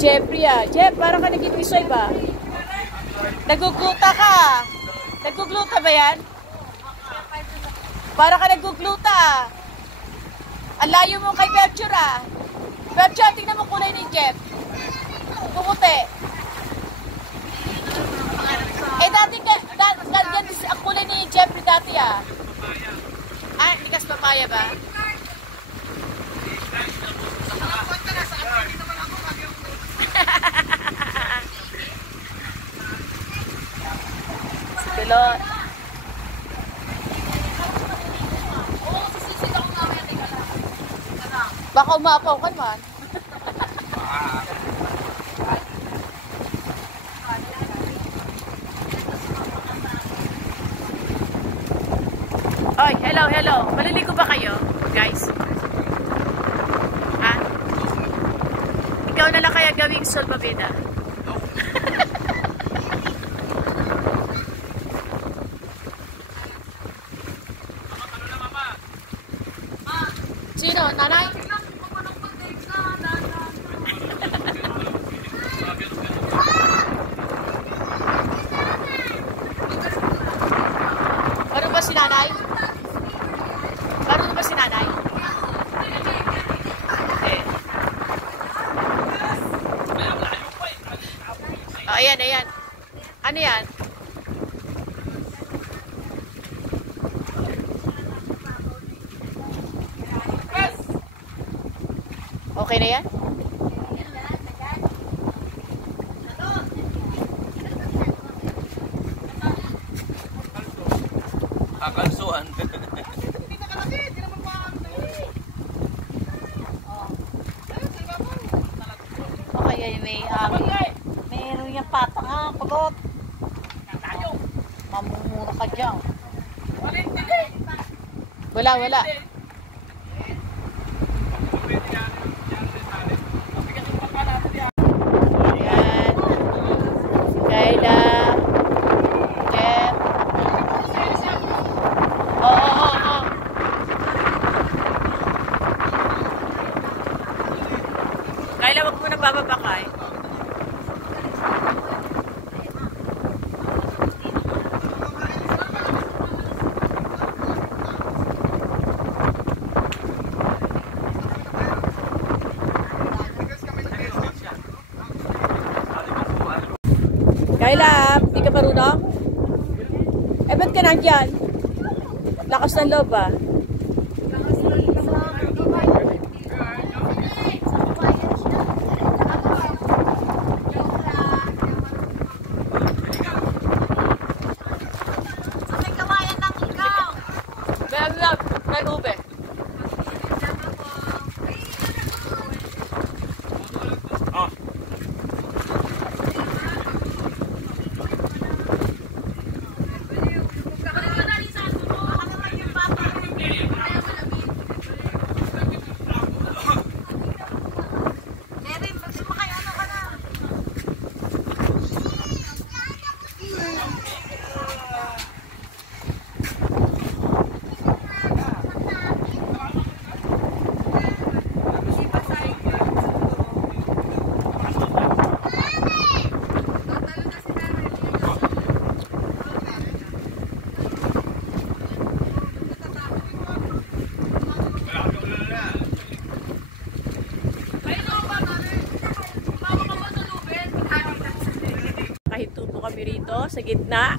Jeffrey ah. Jeff, parang ka nag-ipisoy ba? Nagugluta ka. Nagugluta ba yan? Parang ka nagugluta ah. Ang layo mo kay Pepture ah. Pepture, tingnan mo kulay ni Jeff. Puputi. Eh dati ang kulay ni Jeffrey dati ah. Ah, hindi kas papaya ba? Pilot. Baka umapaw ka man. Oy, hello. Maliligo ba kayo, guys? Ha? Ikaw na lang kaya gawing solbabida. Sino? Nanay? Marunong ba si nanay? Marunong ba si nanay? Okay. Oh, ayan. Ano yan? Okay na yan? Kakalsuhan. Okay, may meron yung patang ha, kulot. Mamumura ka dyan. Wala. Kayla, Jeff. Oo. Kayla, wag mo na bababakay. Kayla, hindi ka marunong? Eh, ba't ka nandyan? Lakas ng loob ah. May ube. Hinto kami rito sa gitna.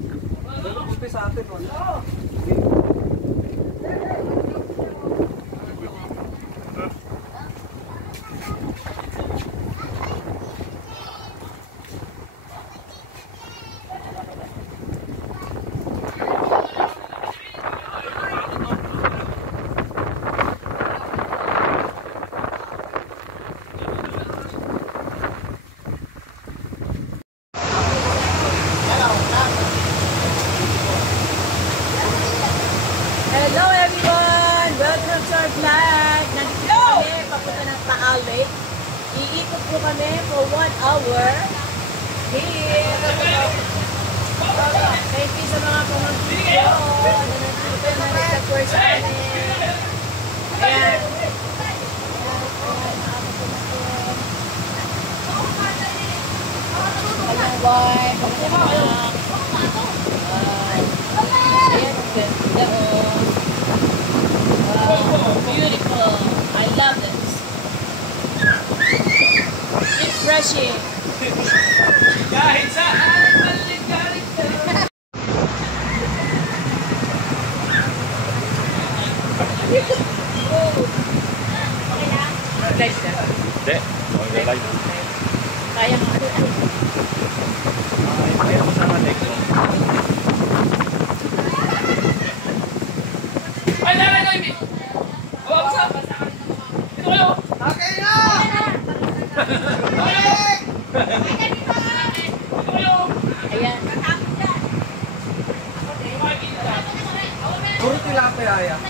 Hello everyone! Welcome to our vlog! Nandito kami, papunta ng Taal Lake. Iikot po kami for 1 hour. Here! Thank you sa mga pamangkin ko na nandito na nag-support sa amin. Ayan. bye-bye. Pagkakas. Ayan, ang ganda oh. Wow, beautiful. I love this. Refreshing. Kahit saan, balik-balik ka. Guys, na. Hindi. Okay, live. Kaya nga. Mayroon ko sa mga next one. Ay, lalay ko, Imi! Huwag sa! Ito kayo! Okay na! Balik! Ito kayo! Ayan. Puro tilapia yan.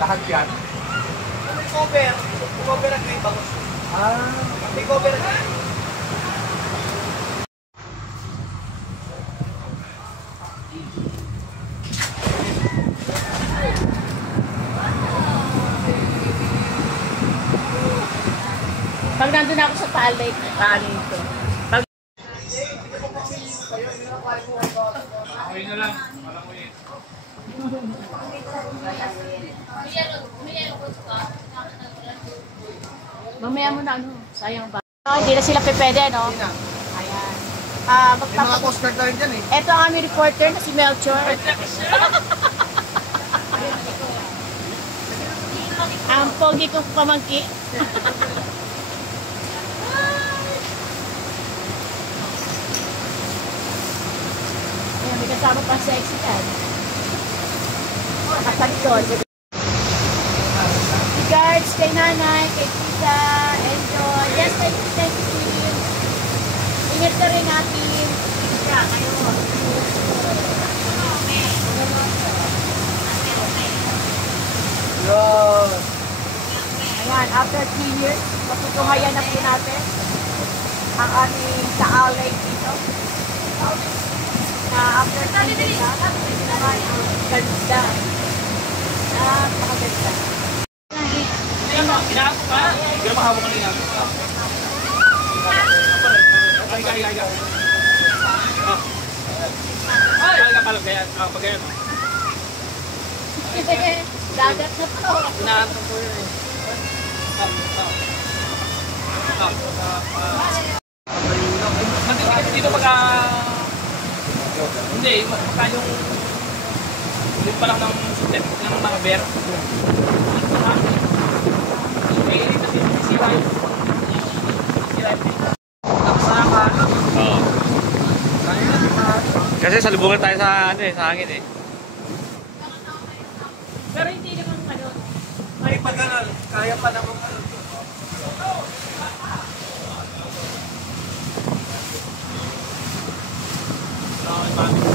Lahat yan. May cover. May cover ang may bangus. May cover ang may. Pag nandun ako sa Taal Lake, kaano ito? Pag... Okay na lang. Walang ulit. Mamaya mo na ano, sayang ba? Oh, hindi na sila pwede, no? Ayan. May mga postcard na rin dyan eh. Ito ang aming reporter na si Melchor. Ang pogi kong pamangki. Ayan, may kasama pa sexy yan. Nakatalikod. Regards kay nanay, kay tita, enjoy. Yes, thank you, team. Ingat ka rin natin. Tita, kayo. Yun. Ayan, after 3 years, matutuhayan na po natin ang aming Taal Lake dito. Na after 3 years na, ito naman ang ganda. Napakaganda. Kinaako ka? Hindi na mahawak ka na yung Ay, ay. Ay, pala kaya. Pag ganyan. Dagat na po. Inaanto ko yun eh. Nandito kasi dito pagka... Hindi, pagka yung pa lang ng sutet, ng mga bear. May init na sila yun. Nakasama ka. Oo. Ayun. Kasi salubungan tayo sa ano eh, sa hangin eh. Pero hindi naman ano. May pagkanal. Kaya pa naman. Bakit?